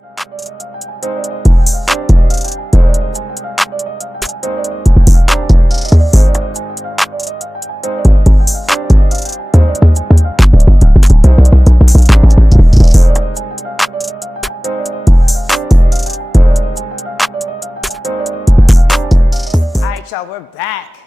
Y'all, we're back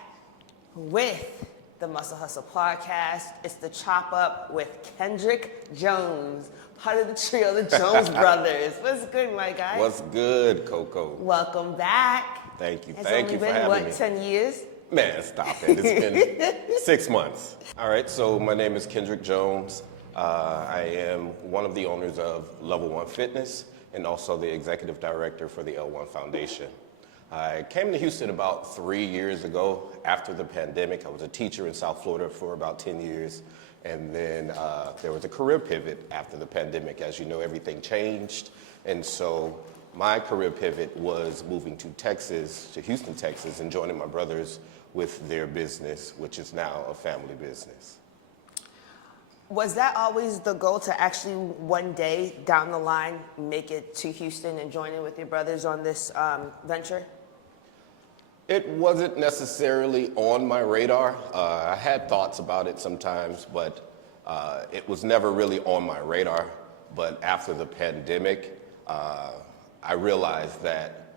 with the Muscle Hustle podcast. It's the Chop Up with Kendrick Jones, part of the trio, the Jones Brothers. What's good, my guy? What's good, Coco? Welcome back. Thank you. It's Thank only you for been, having me. 10 years? Man, stop it. It's been 6 months. All right, so my name is Kendrick Jones. I am one of the owners of Level 1 Fitness and also the executive director for the L1 Foundation. I came to Houston about 3 years ago after the pandemic. I was a teacher in South Florida for about 10 years. And then there was a career pivot after the pandemic. As you know, everything changed. And so my career pivot was moving to Texas, to Houston, Texas, and joining my brothers with their business, which is now a family business. Was that always the goal, to actually one day down the line make it to Houston and join in with your brothers on this venture? It wasn't necessarily on my radar. I had thoughts about it sometimes, but it was never really on my radar. But after the pandemic, I realized that,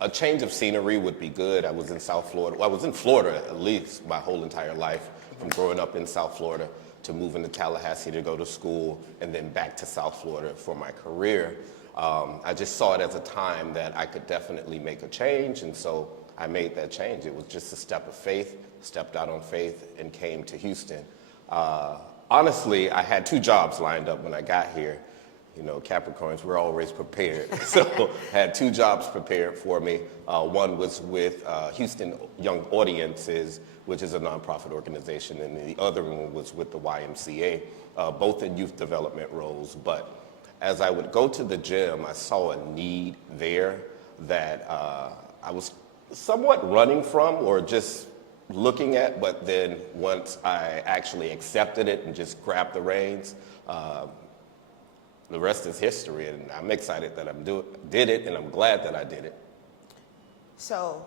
a change of scenery would be good. I was in South Florida. Well, I was in Florida at least my whole entire life, from growing up in South Florida to moving to Tallahassee to go to school, and then back to South Florida for my career. I just saw it as a time that I could definitely make a change, and so I made that change. It was just a step of faith, stepped out on faith, and came to Houston. Honestly, I had 2 jobs lined up when I got here. Capricorns, we're always prepared. So I had 2 jobs prepared for me. One was with Houston Young Audiences, which is a nonprofit organization, and the other one was with the YMCA, both in youth development roles. But as I would go to the gym, I saw a need there that I was somewhat running from or just looking at, but then once I actually accepted it and just grabbed the reins, the rest is history, and I'm excited that I did it, and I'm glad that I did it. So,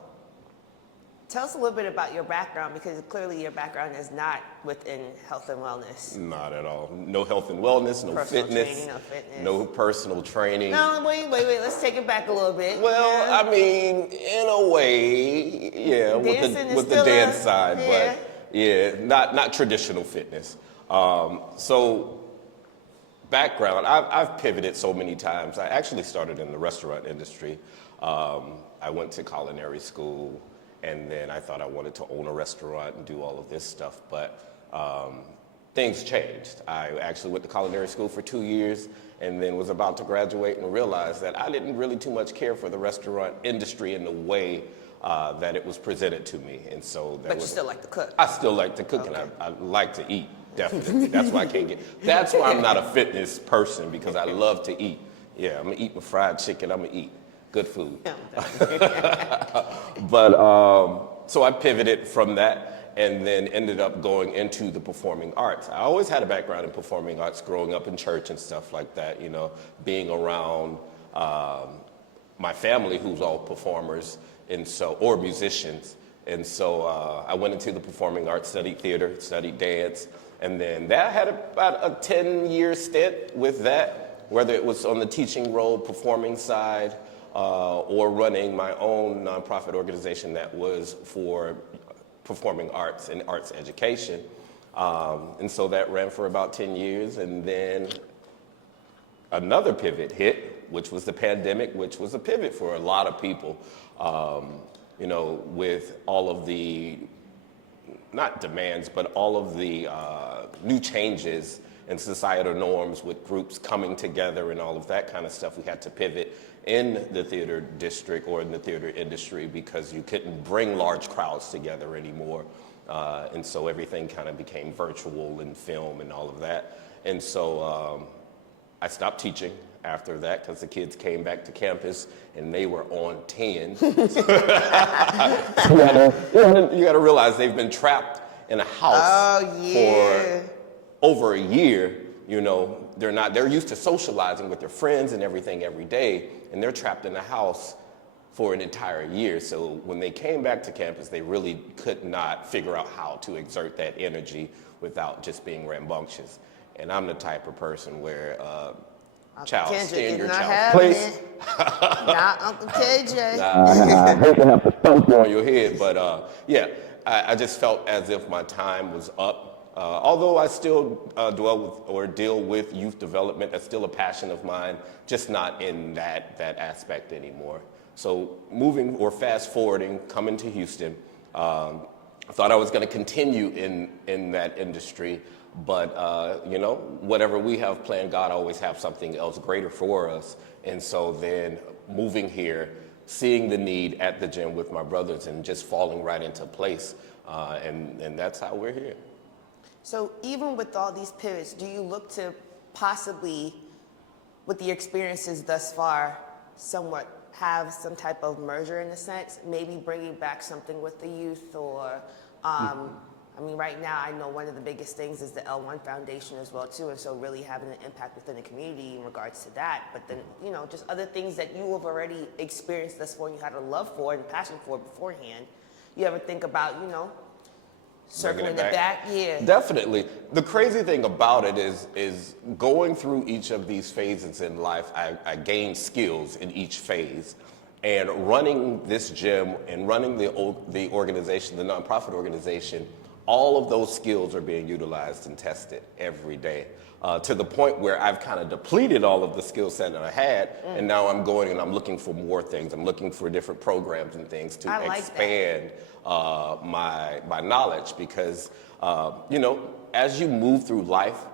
tell us a little bit about your background, because clearly your background is not within health and wellness. Not at all. No health and wellness, no fitness, no personal training. No, wait. Let's take it back a little bit. Well, yeah. I mean, in a way, yeah, with the dance side, yeah. But yeah, not traditional fitness. So, background, I've pivoted so many times. I actually started in the restaurant industry. I went to culinary school, and then I thought I wanted to own a restaurant and do all of this stuff, but things changed. I actually went to culinary school for 2 years, and then was about to graduate and realized that I didn't really too much care for the restaurant industry in the way that it was presented to me. And so But you still like to cook? I still like to cook, okay. And I like to eat. Definitely. That's why that's why I'm not a fitness person, because I love to eat. Yeah, I'm gonna eat my fried chicken, I'm gonna eat good food. But, so I pivoted from that and then ended up going into the performing arts. I always had a background in performing arts, growing up in church and stuff like that, being around my family who's all performers or musicians. And so I went into the performing arts, studied theater, studied dance. And then that had about a 10-year stint with that, whether it was on the teaching role, performing side, or running my own nonprofit organization that was for performing arts and arts education. And so that ran for about 10 years. And then another pivot hit, which was the pandemic, which was a pivot for a lot of people, with all of the not demands, but all of the new changes and societal norms with groups coming together and all of that kind of stuff. We had to pivot in the theater district or in the theater industry because you couldn't bring large crowds together anymore. And so everything kind of became virtual and film and all of that. And so I stopped teaching after that because the kids came back to campus and they were on 10. You gotta realize they've been trapped in a house for over a year. they're used to socializing with their friends and everything every day, and they're trapped in the house for an entire year. So when they came back to campus, they really could not figure out how to exert that energy without just being rambunctious. And I'm the type of person where, child, stay in your child's place. Not Uncle KJ. I hate to have to thump you on your head, but yeah, I just felt as if my time was up. Although I still dwell with or deal with youth development, that's still a passion of mine, just not in that aspect anymore. So moving or fast forwarding, coming to Houston, I thought I was going to continue in that industry, but you know, whatever we have planned, God always have something else greater for us. And so then moving here, seeing the need at the gym with my brothers and just falling right into place, and that's how we're here. So even with all these pivots, do you look to possibly, with the experiences thus far, somewhat have some type of merger in a sense, maybe bringing back something with the youth, or I mean, right now I know one of the biggest things is the L1 Foundation as well too, and so really having an impact within the community in regards to that. But then, you know, just other things that you have already experienced thus far and you had a love for and passion for beforehand. You ever think about, you know, circling it back? Yeah. Definitely. The crazy thing about it is going through each of these phases in life, I gained skills in each phase. And running this gym and running the organization, the nonprofit organization, all of those skills are being utilized and tested every day. To the point where I've kind of depleted all of the skill set that I had, and now I'm going and I'm looking for more things. I'm looking for different programs and things to expand my knowledge, because you know, as you move through life,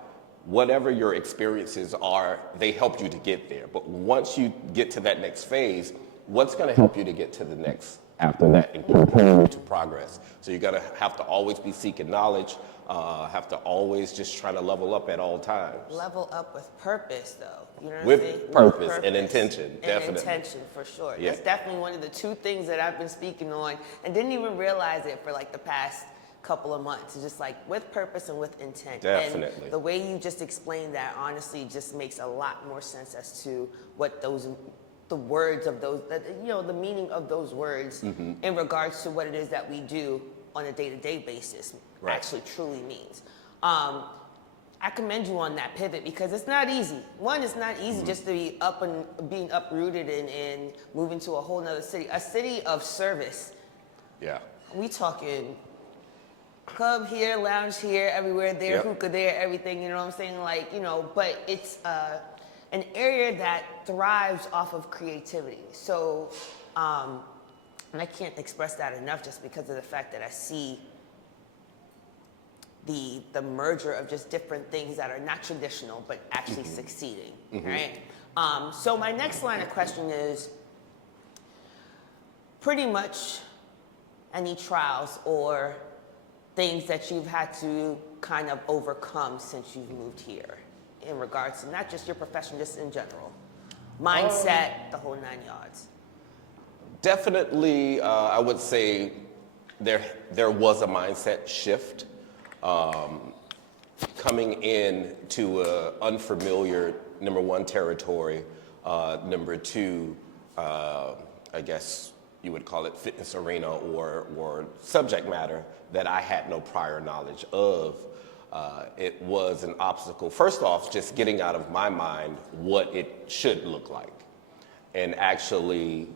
whatever your experiences are, they help you to get there. But once you get to that next phase, what's going to help you to get to the next after that and continue to progress? So you have to always be seeking knowledge, have to always just try to level up at all times. Level up with purpose, though. You know what with I'm saying? purpose and intention, definitely. And intention, for sure. Yeah. That's definitely one of the two things that I've been speaking on and didn't even realize it for like the past couple of months. It's just like with purpose and with intent. Definitely. And the way you just explained that honestly just makes a lot more sense as to what the words of those, you know, the meaning of those words in regards to what it is that we do on a day-to-day basis actually truly means. I commend you on that pivot because it's not easy. One, it's not easy just to be up and being uprooted and moving to a whole nother city, a city of service. Yeah. We talking club here, lounge here, everywhere there, hookah there, everything, you know what I'm saying? Like, you know, but it's an area that thrives off of creativity. So, and I can't express that enough just because of the fact that I see the merger of just different things that are not traditional but actually succeeding, right? So my next line of question is pretty much any trials or things that you've had to kind of overcome since you've moved here in regards to not just your profession, just in general. Mindset, the whole 9 yards. Definitely, I would say there was a mindset shift. Coming in to unfamiliar, number one, territory, number two, I guess you would call it fitness arena or subject matter that I had no prior knowledge of. It was an obstacle. First off, just getting out of my mind what it should look like and actually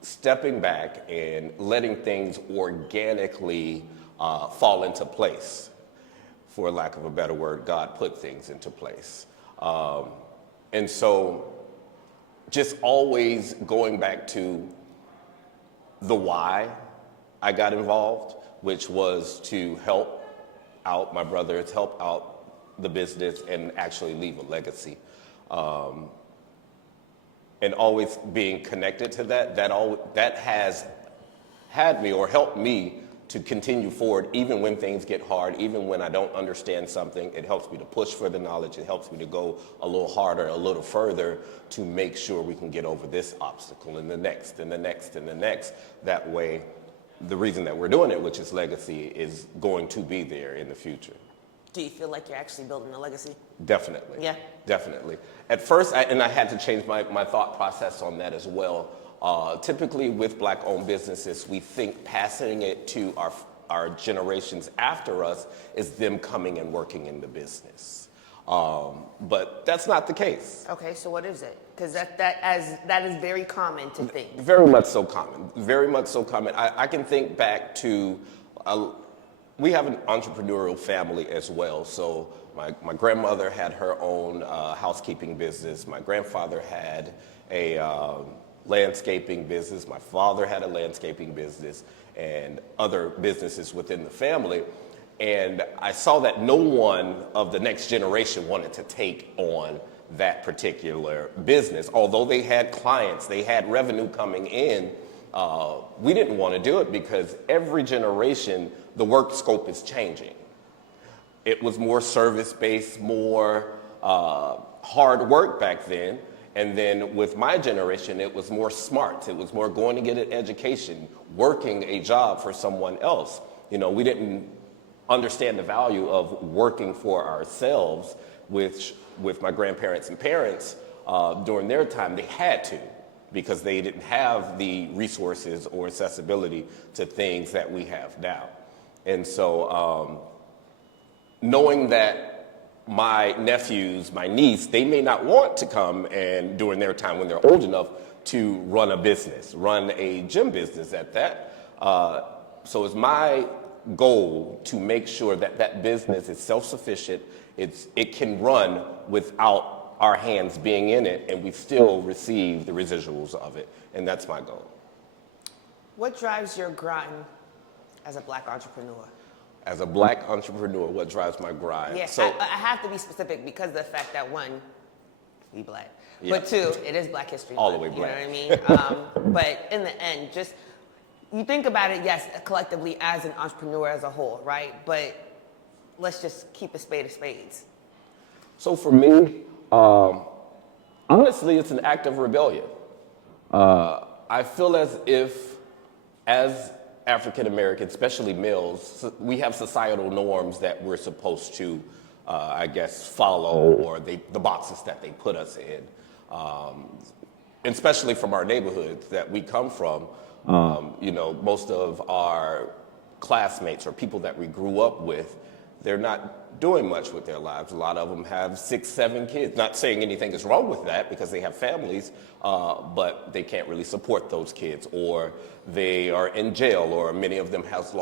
stepping back and letting things organically fall into place. For lack of a better word, God put things into place. And so just always going back to the why I got involved, which was to help out my brothers, help out the business, and actually leave a legacy. And always being connected to that has had me or helped me to continue forward even when things get hard, even when I don't understand something. It helps me to push for the knowledge. It helps me to go a little harder, a little further to make sure we can get over this obstacle and the next and the next and the next. That way, the reason that we're doing it, which is legacy, is going to be there in the future. Do you feel like you're actually building a legacy? Definitely. Yeah. Definitely. At first, I had to change my thought process on that as well. Typically with black-owned businesses, we think passing it to our generations after us is them coming and working in the business. But that's not the case. Okay, so what is it? Because that is very common to think. Very much so common. Very much so common. I can think back to, we have an entrepreneurial family as well. So my grandmother had her own housekeeping business. My grandfather had a landscaping business. My father had a landscaping business and other businesses within the family. And I saw that no one of the next generation wanted to take on that particular business. Although they had clients, they had revenue coming in, we didn't want to do it because every generation, the work scope is changing. It was more service-based, more hard work back then. And then with my generation, it was more smart. It was more going to get an education, working a job for someone else. You know, we didn't understand the value of working for ourselves, which with my grandparents and parents, during their time, they had to because they didn't have the resources or accessibility to things that we have now. And so knowing that my nephews, my niece, they may not want to come and during their time when they're old enough to run a business, run a gym business at that. So it's my goal to make sure that that business is self-sufficient, it can run without our hands being in it, and we still receive the residuals of it, and that's my goal. What drives your grind as a black entrepreneur? As a black entrepreneur, what drives my grind? Yeah, So, I have to be specific because of the fact that one, we black, Yeah. but two, it is Black History Month. All the way black. You know what I mean? But in the end, just you think about it, yes, collectively as an entrepreneur as a whole, right? But let's just keep a spade of spades. So for me, honestly, it's an act of rebellion. I feel as if, as African Americans, especially males, we have societal norms that we're supposed to, I guess, follow, or the boxes that they put us in. And especially from our neighborhoods that we come from, you know, most of our classmates or people that we grew up with, they're not doing much with their lives. A lot of them have 6, 7 kids. Not saying anything is wrong with that because they have families, but they can't really support those kids, or they are in jail, or many of them have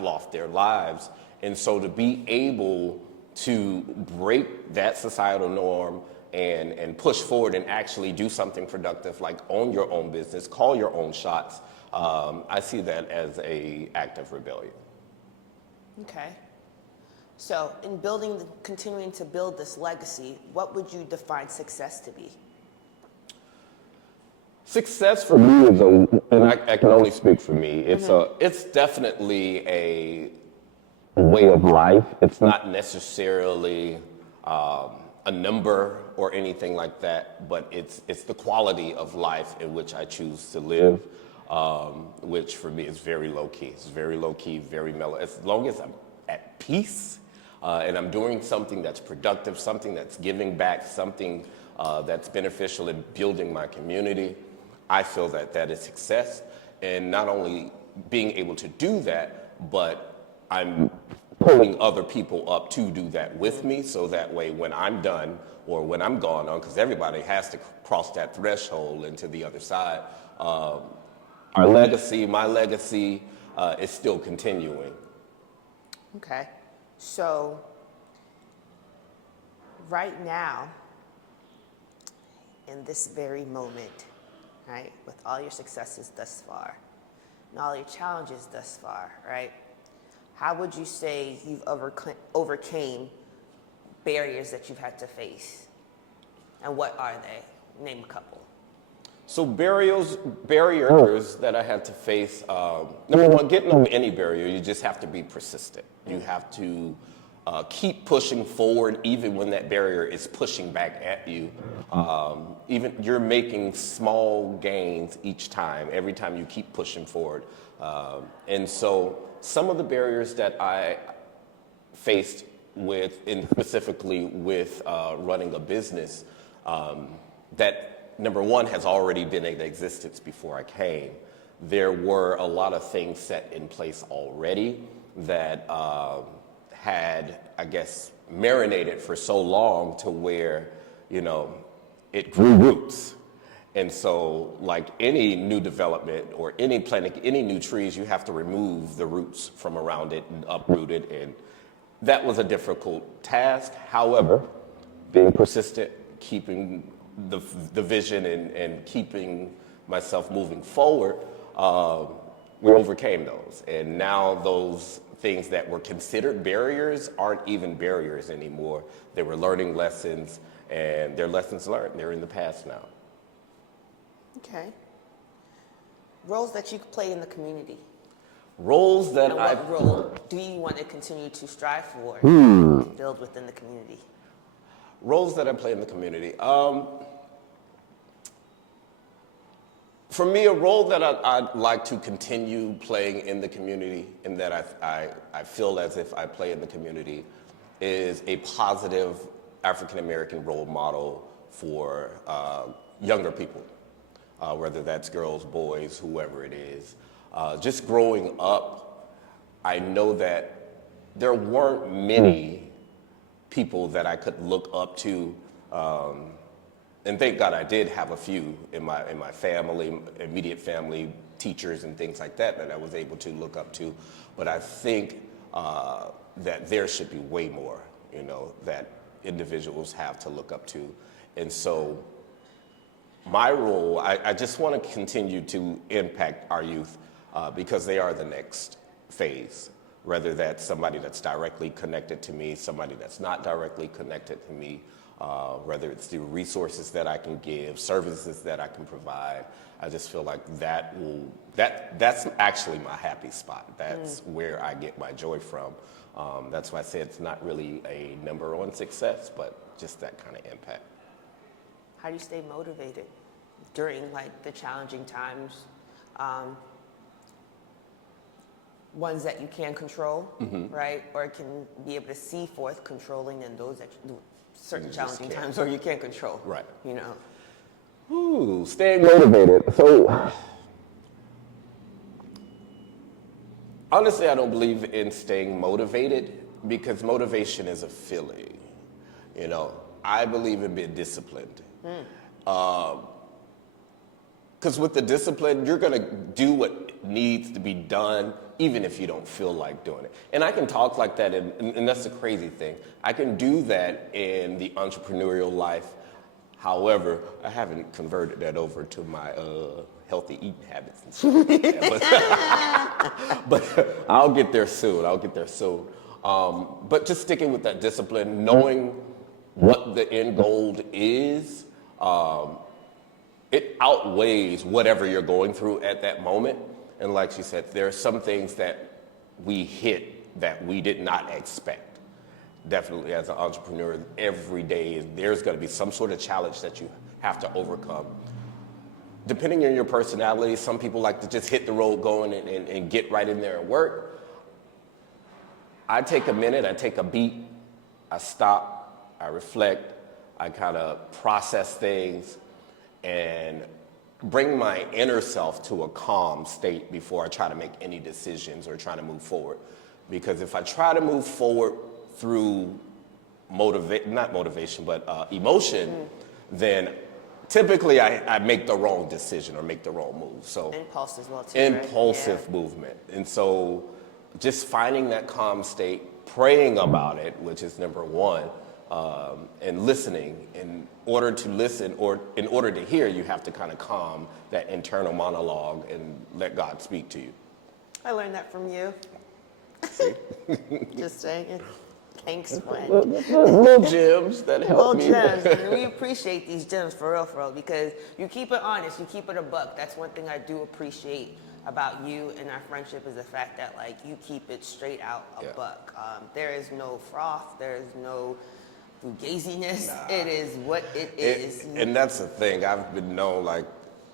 lost their lives. And so to be able to break that societal norm and push forward and actually do something productive, like own your own business, call your own shots, I see that as an act of rebellion. Okay. So in continuing to build this legacy, what would you define success to be? Success for me is and I can only speak for me, it's definitely a way of life. It's not necessarily a number or anything like that, but it's the quality of life in which I choose to live, which for me is very low key. It's very low key, very mellow. As long as I'm at peace and I'm doing something that's productive, something that's giving back, something that's beneficial in building my community, I feel that that is success. And not only being able to do that, but I'm pulling other people up to do that with me, so that way when I'm done or when I'm gone on, because everybody has to cross that threshold into the other side, our legacy, my legacy, is still continuing. Okay. So right now, in this very moment, right, with all your successes thus far and all your challenges thus far, right, how would you say you've overcame barriers that you've had to face? And what are they? Name a couple. So barriers that I had to face, number one, getting over any barrier, you just have to be persistent. You have to keep pushing forward even when that barrier is pushing back at you. Even you're making small gains each time, every time you keep pushing forward. And so some of the barriers that I faced specifically with running a business that, number one, has already been in existence before I came. There were a lot of things set in place already that had, I guess, marinated for so long to where, it grew roots. And so, like any new development or any planting any new trees, you have to remove the roots from around it and uproot it. And that was a difficult task. However, being persistent, keeping the vision and keeping myself moving forward, we overcame those. And now those things that were considered barriers aren't even barriers anymore. They were learning lessons, and they're lessons learned. They're in the past now. Okay. Roles that you could play in the community. Roles that And I... what role do you want to continue to strive for to build within the community? Roles that I play in the community. For me, a role that I'd like to continue playing in the community and that I feel as if I play in the community is a positive African-American role model for younger people, whether that's girls, boys, whoever it is. Just growing up, I know that there weren't many people that I could look up to, and thank God I did have a few in my family, immediate family, teachers and things like that I was able to look up to. But I think that there should be way more, that individuals have to look up to. And so my role, I just want to continue to impact our youth because they are the next phase, whether that's somebody that's directly connected to me, somebody that's not directly connected to me, whether it's the resources that I can give, services that I can provide. I just feel like that's actually my happy spot. That's where I get my joy from. That's why I say it's not really a number on success, but just that kind of impact. How do you stay motivated during the challenging times, ones that you can control, right? Or can be able to see forth controlling and those that certain challenging times where you can't control, right? Staying motivated. So honestly, I don't believe in staying motivated because motivation is a feeling. I believe in being disciplined. Because with the discipline, you're going to do what needs to be done, even if you don't feel like doing it. And I can talk like that, and that's the crazy thing. I can do that in the entrepreneurial life. However, I haven't converted that over to my healthy eating habits and stuff like that. But I'll get there soon. But just sticking with that discipline, knowing what the end goal is, it outweighs whatever you're going through at that moment. And like she said, there are some things that we hit that we did not expect. Definitely as an entrepreneur, every day there's going to be some sort of challenge that you have to overcome. Depending on your personality, some people like to just hit the road going and get right in there and work. I take a minute, I take a beat, I stop, I reflect, I kind of process things, and bring my inner self to a calm state before I try to make any decisions or try to move forward. Because if I try to move forward through emotion, then typically I make the wrong decision or make the wrong move. So impulse as well too. Impulsive movement. And so just finding that calm state, praying about it, which is number one, and listening. In order to listen or in order to hear, you have to kind of calm that internal monologue and let God speak to you. I learned that from you. See? Just saying. Thanks, friend. Little gems that help me. Little gems. And we appreciate these gems for real, because you keep it honest, you keep it a buck. That's one thing I do appreciate about you and our friendship is the fact that you keep it straight out a buck. There is no froth. There is no fugaziness. It is what it is. And that's the thing. I've been known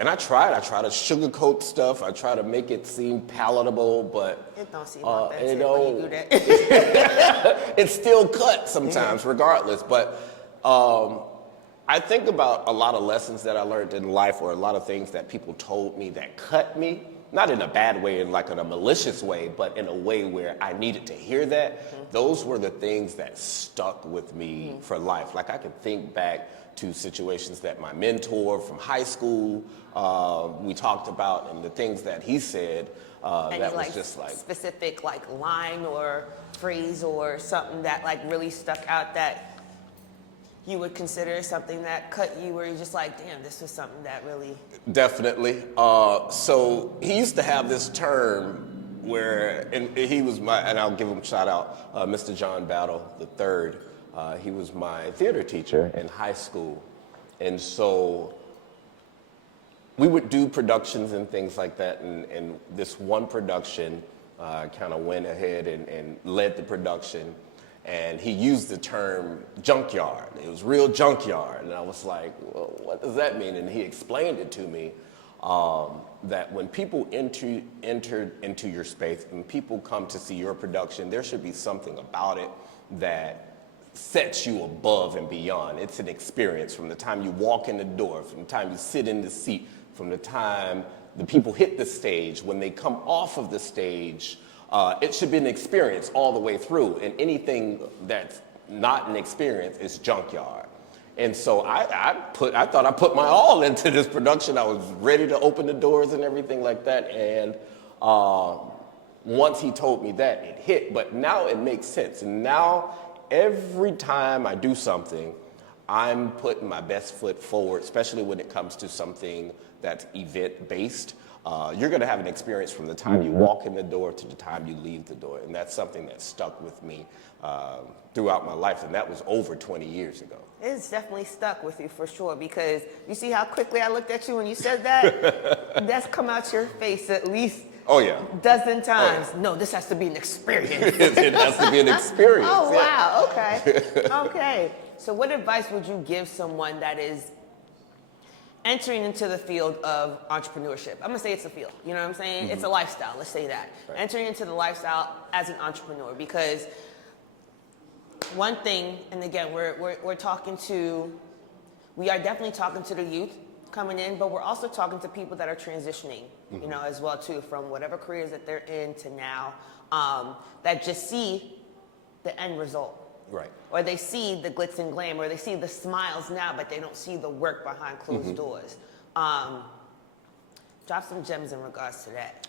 And I try to sugarcoat stuff. I try to make it seem palatable, but It don't seem authentic you know, when you do that. it's still cut sometimes, regardless. But I think about a lot of lessons that I learned in life, or a lot of things that people told me that cut me, not in a bad way, in a malicious way, but in a way where I needed to hear that. Those were the things that stuck with me for life. Like, I can think back to situations that my mentor from high school, we talked about, and the things that he said, that was just like specific line or phrase or something that really stuck out that you would consider something that cut you, where you're just like, damn, this was something that really... Definitely. So he used to have this term where, and he was and I'll give him a shout out, Mr. John Battle III. He was my theater teacher in high school. And so we would do productions and things like that. And this one production kind of went ahead and led the production. And he used the term junkyard. It was real junkyard. And I was like, well, what does that mean? And he explained it to me, that when people enter into your space, when people come to see your production, there should be something about it that sets you above and beyond. It's an experience from the time you walk in the door, from the time you sit in the seat, from the time the people hit the stage, when they come off of the stage. It should be an experience all the way through, and anything that's not an experience is junkyard. And so I thought I put my all into this production. I was ready to open the doors and everything like that. And once he told me that, it hit. But now it makes sense. And now every time I do something, I'm putting my best foot forward, especially when it comes to something that's event-based. You're going to have an experience from the time you walk in the door to the time you leave the door. And that's something that stuck with me throughout my life. And that was over 20 years ago. It's definitely stuck with you for sure, because you see how quickly I looked at you when you said that? That's come out your face at least a dozen times. Oh, yeah. No, this has to be an experience. It has to be an experience. Oh, wow. Okay. Okay. So what advice would you give someone that is entering into the field of entrepreneurship? I'm gonna say it's a field, you know what I'm saying? Mm-hmm. It's a lifestyle, let's say that. Right. Entering into the lifestyle as an entrepreneur, because one thing, and again, we are definitely talking to the youth coming in, but we're also talking to people that are transitioning, you know, as well too, from whatever careers that they're in to now, that just see the end result. Right. Or they see the glitz and glam, or they see the smiles now, but they don't see the work behind closed doors. Drop some gems in regards to that.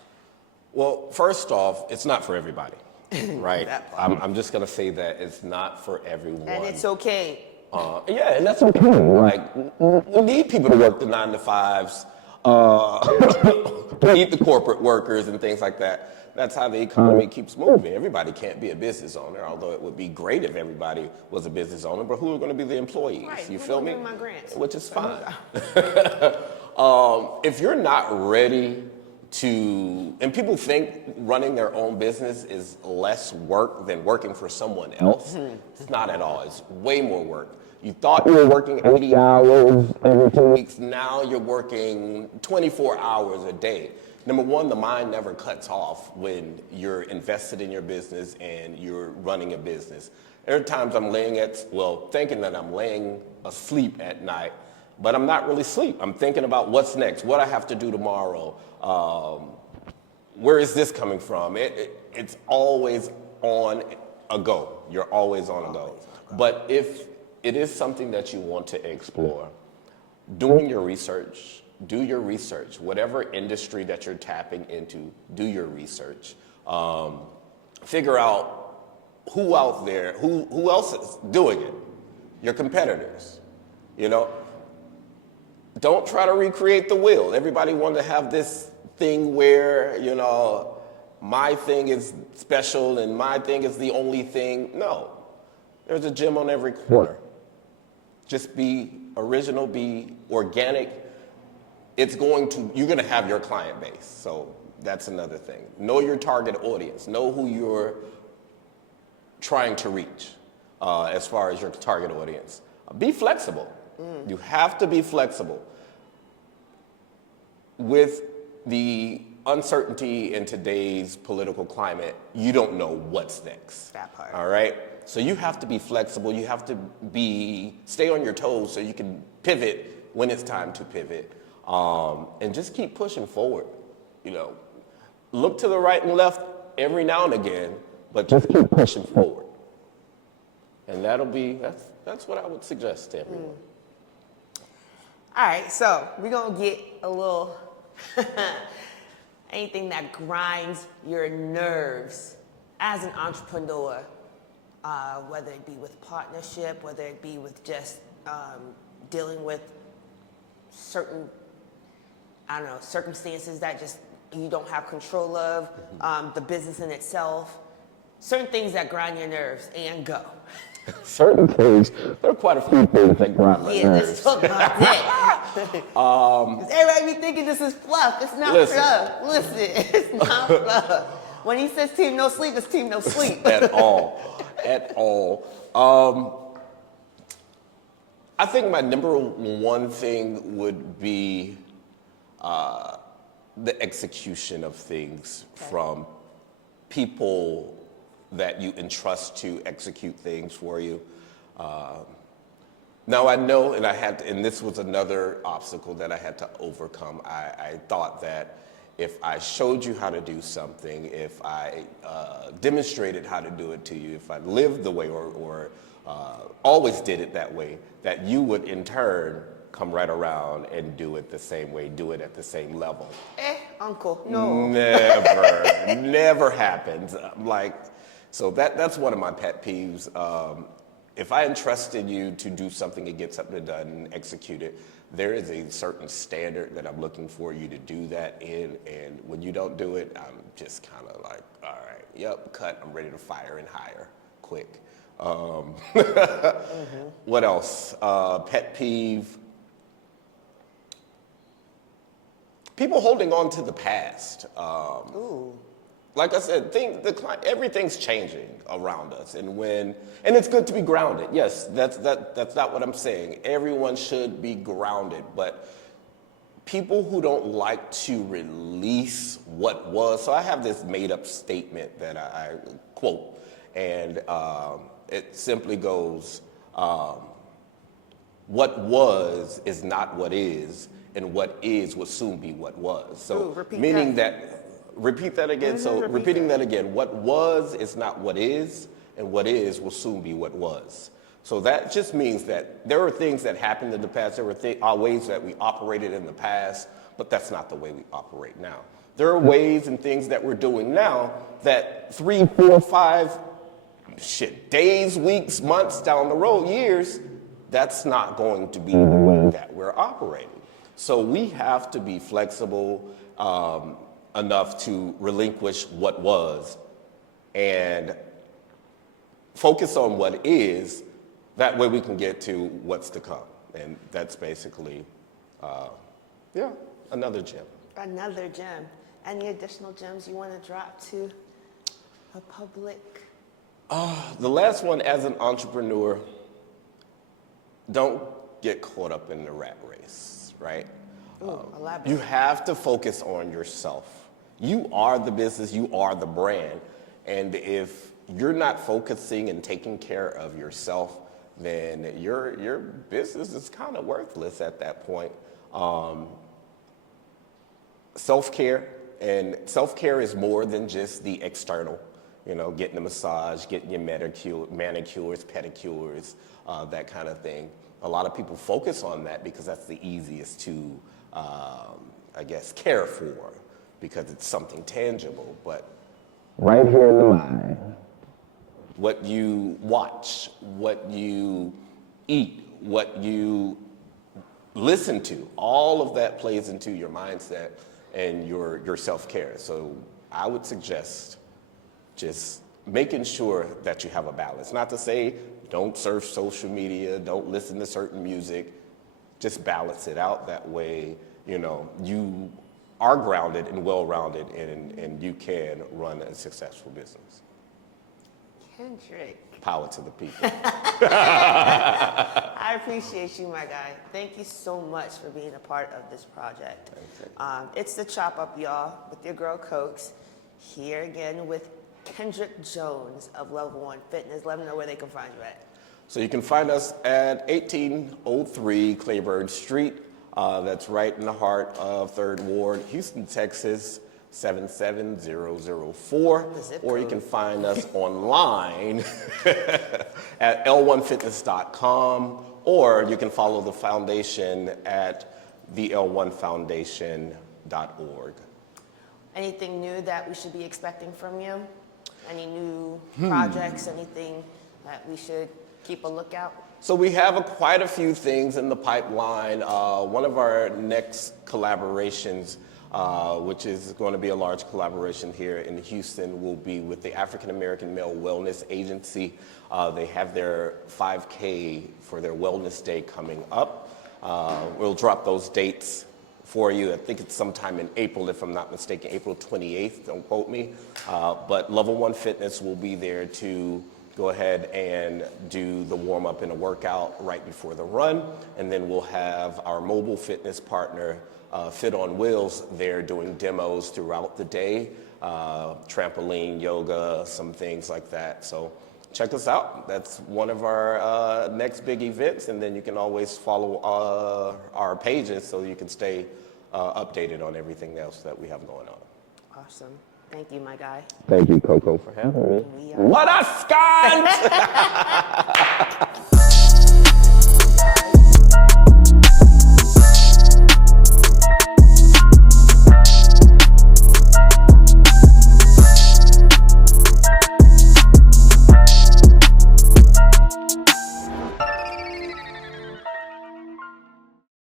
Well, first off, it's not for everybody, right? I'm just going to say that it's not for everyone. And it's okay. Yeah, and that's okay. Like, we need people to work the 9 to 5s, to need the corporate workers and things like that. That's how the economy keeps moving. Everybody can't be a business owner, although it would be great if everybody was a business owner, but who are going to be the employees? Right. You feel me? My grants. Which is fine. If you're not ready to, and people think running their own business is less work than working for someone else. It's not at all. It's way more work. You thought you were working 80 hours every 2 weeks. Now you're working 24 hours a day. Number one, the mind never cuts off when you're invested in your business and you're running a business. There are times I'm thinking that I'm laying asleep at night, but I'm not really asleep. I'm thinking about what's next, what I have to do tomorrow, where is this coming from? It's always on a go. You're always on a go. But if it is something that you want to explore, doing your research, do your research. Whatever industry that you're tapping into, do your research. Figure out who out there, who else is doing it. Your competitors, you know. Don't try to recreate the wheel. Everybody wants to have this thing where, you know, my thing is special and my thing is the only thing. No, there's a gym on every corner. Just be original, be organic. You're going to have your client base. So that's another thing. Know your target audience. Know who you're trying to reach as far as your target audience. Be flexible. You have to be flexible. with the uncertainty in today's political climate, you don't know what's next. That part. All right? So you have to be flexible. You have to stay on your toes so you can pivot when it's time to pivot. And just keep pushing forward. You know, look to the right and left every now and again, but just keep pushing forward. And that's what I would suggest to everyone. All right, so we're gonna get a little anything that grinds your nerves as an entrepreneur, whether it be with partnership, whether it be with just dealing with certain, circumstances that just you don't have control of, the business in itself, certain things that grind your nerves, and go. Certain things, there are quite a few things that grind my nerves. Let's talk about that. 'Cause everybody be thinking this is fluff. It's not fluff. Listen, it's not fluff. When he says team no sleep, it's team no sleep. At all. I think my number one thing would be the execution of things from people that you entrust to execute things for you. Now I know, and this was another obstacle that I had to overcome. I thought that if I showed you how to do something, if I demonstrated how to do it to you, if I lived the way or always did it that way, that you would in turn come right around and do it the same way, do it at the same level. Uncle, no. Never happens. So that's one of my pet peeves. If I entrusted you to do something and get something done and execute it, there is a certain standard that I'm looking for you to do that in, and when you don't do it, I'm just kind of like, all right, yep, cut, I'm ready to fire and hire, quick. What else? Pet peeve. People holding on to the past. Like I said, everything's changing around us, and it's good to be grounded. Yes, that's not what I'm saying. Everyone should be grounded, but people who don't like to release what was. So I have this made-up statement that I quote, and it simply goes, "What was is not what is, and what is will soon be what was." So meaning that. Repeat that again. So repeating that again. What was is not what is, and what is will soon be what was. So that just means that there are things that happened in the past. There are ways that we operated in the past, but that's not the way we operate now. There are ways and things that we're doing now that 3, 4, 5, days, weeks, months down the road, years, that's not going to be the way that we're operating. So we have to be flexible, enough to relinquish what was and focus on what is. That way we can get to what's to come. And that's basically, another gem. Another gem. Any additional gems you want to drop to the public? The last one, as an entrepreneur, don't get caught up in the rat race, right? You have to focus on yourself. You are the business, you are the brand, and if you're not focusing and taking care of yourself, then your business is kind of worthless at that point. Self-care, and self-care is more than just the external, getting a massage, getting your manicures, pedicures, that kind of thing. A lot of people focus on that because that's the easiest to, care for, because it's something tangible. But right here in the mind, what you watch, what you eat, what you listen to, all of that plays into your mindset and your self-care. So I would suggest just making sure that you have a balance. Not to say don't surf social media, don't listen to certain music, just balance it out. That way, you are grounded and well-rounded, and you can run a successful business. Kendrick. Power to the people. I I appreciate you, my guy. Thank you so much for being a part of this project. It's the Chop Up, y'all, with your girl Cokes. Here again with Kendrick Jones of Level 1 Fitness. Let them know where they can find you at. So you can find us at 1803 Claiborne Street. That's right in the heart of 3rd Ward, Houston, Texas, 77004. Or you can find us online at l1fitness.com, or you can follow the foundation at thelonfoundation.org. Anything new that we should be expecting from you? Any new projects, anything that we should keep a lookout? So we have quite a few things in the pipeline. One of our next collaborations, which is going to be a large collaboration here in Houston, will be with the African American Male Wellness Agency. They have their 5K for their Wellness Day coming up. We'll drop those dates for you. I think it's sometime in April, if I'm not mistaken, April 28th, don't quote me. But Level 1 Fitness will be there to go ahead and do the warm-up and a workout right before the run. And then we'll have our mobile fitness partner, Fit on Wheels, there doing demos throughout the day, trampoline, yoga, some things like that. So check us out. That's one of our next big events. And then you can always follow our pages so you can stay updated on everything else that we have going on. Awesome. Thank you, my guy. Thank you, Coco, for having me. What a scunt!